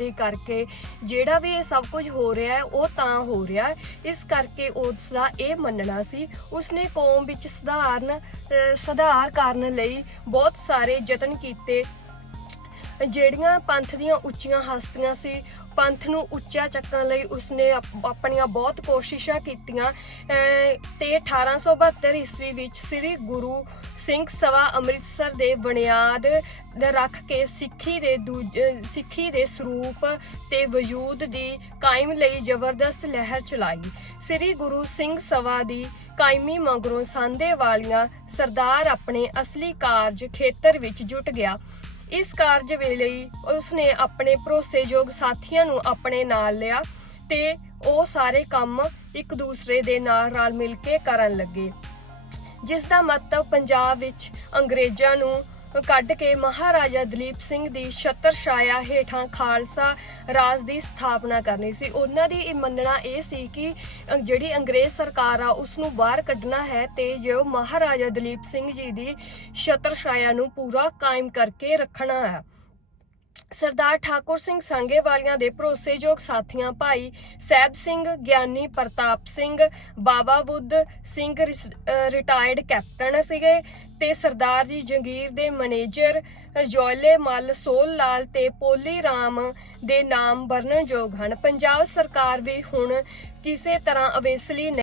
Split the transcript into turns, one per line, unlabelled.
ਦੇ ਕਰਕੇ ਜਿਹੜਾ ਵੀ ਇਹ ਸਭ ਕੁਝ ਹੋ ਰਿਹਾ ਹੈ, ਉਹ ਤਾਂ ਹੋ ਰਿਹਾ ਹੈ। ਇਸ ਕਰਕੇ ਉਸ ਦਾ ਇਹ ਮੰਨਣਾ ਸੀ। ਉਸਨੇ ਕੌਮ ਵਿੱਚ ਸੁਧਾਰਨ, ਅਹ ਸੁਧਾਰ ਕਰਨ ਲਈ ਬਹੁਤ ਸਾਰੇ ਯਤਨ ਕੀਤੇ। ਜਿਹੜੀਆਂ ਪੰਥ ਦੀਆਂ ਉੱਚੀਆਂ ਹਸਤੀਆਂ ਸੀ, ਪੰਥ ਨੂੰ ਉੱਚਾ ਚੱਕਣ ਲਈ ਉਸਨੇ ਆਪ- ਆਪਣੀਆਂ ਬਹੁਤ ਕੋਸ਼ਿਸ਼ਾਂ ਕੀਤੀਆਂ। ਅਹ ਤੇ 1872 ਈਸਵੀ ਵਿੱਚ ਸ੍ਰੀ ਗੁਰੂ ਸਿੰਘ ਸਭਾ ਅੰਮ੍ਰਿਤਸਰ ਦੇ ਬੁਨਿਆਦ ਰੱਖ ਕੇ ਸਿੱਖੀ ਦੇ ਦੂਜ- ਸਿੱਖੀ ਦੇ ਸਰੂਪ ਤੇ ਵਜੂਦ ਦੀ ਕਾਇਮ ਲਈ ਜ਼ਬਰਦਸਤ ਲਹਿਰ ਚਲਾਈ। ਸ੍ਰੀ ਗੁਰੂ ਸਿੰਘ ਸਭਾ ਦੀ ਕਾਇਮੀ ਮਗਰੋਂ ਸਾਂਦੇ ਵਾਲੀਆਂ ਸਰਦਾਰ ਆਪਣੇ ਅਸਲੀ ਕਾਰਜ ਖੇਤਰ ਵਿੱਚ ਜੁਟ ਗਿਆ। ਇਸ ਕਾਰਜ ਵੇਲੇ ਉਸਨੇ ਆਪਣੇ ਭਰੋਸੇਯੋਗ ਸਾਥੀਆਂ ਨੂੰ ਆਪਣੇ ਨਾਲ ਲਿਆ ਤੇ ਉਹ ਸਾਰੇ ਕੰਮ ਇੱਕ ਦੂਸਰੇ ਦੇ ਨਾਲ ਰਲ ਮਿਲ ਕੇ ਕਰਨ ਲੱਗੇ। ਜਿਸ ਦਾ ਮਤਲਬ ਪੰਜਾਬ ਵਿੱਚ ਅੰਗਰੇਜ਼ਾਂ ਨੂੰ ਕੱਢ ਕੇ ਮਹਾਰਾਜਾ ਦਲੀਪ ਸਿੰਘ ਦੀ ਛਤਰਛਾਇਆ ਹੇਠਾਂ ਖਾਲਸਾ ਰਾਜ ਦੀ ਸਥਾਪਨਾ ਕਰਨੀ ਸੀ। ਉਹਨਾਂ ਦੀ ਇਹ ਮੰਨਣਾ ਇਹ ਸੀ ਕਿ ਜਿਹੜੀ ਅੰਗਰੇਜ਼ ਸਰਕਾਰ ਆ ਉਸ ਨੂੰ ਬਾਹਰ ਕੱਢਣਾ ਹੈ ਤੇ ਜੋ ਮਹਾਰਾਜਾ ਦਲੀਪ ਸਿੰਘ ਜੀ ਦੀ ਛਤਰ ਛਾਇਆ ਨੂੰ ਪੂਰਾ ਕਾਇਮ ਕਰਕੇ ਰੱਖਣਾ ਹੈ। ਸਰਦਾਰ ਠਾਕੁਰ ਸਿੰਘ ਸੰਗੇਵਾਲੀਆਂ ਦੇ ਭਰੋਸੇਯੋਗ ਸਾਥੀਆਂ ਭਾਈ ਸਹਿਬ ਸਿੰਘ, ਗਿਆਨੀ ਪ੍ਰਤਾਪ ਸਿੰਘ ਬਾਬਾ ਬੁੱਧ ਸਿੰਘ ਰਿਸ- ਰਿਟਾਇਰਡ ਕੈਪਟਨ ਸੀਗੇ ਤੇ ਸਰਦਾਰ ਜੀ ਜੰਗੀਰ ਦੇ ਮੈਨੇਜਰ ਜੋਲੇ ਮੱਲ ਸੋਲ ਲਾਲ ਤੇ ਪੋਲੀ ਰਾਮ ਦੇ ਨਾਮ ਵਰਣਨਯੋਗ ਹਨ। ਪੰਜਾਬ ਸਰਕਾਰ ਵੀ ਹੁਣ ਕਿਸੇ ਤਰ੍ਹਾਂ ਅਵੇਸਲੀ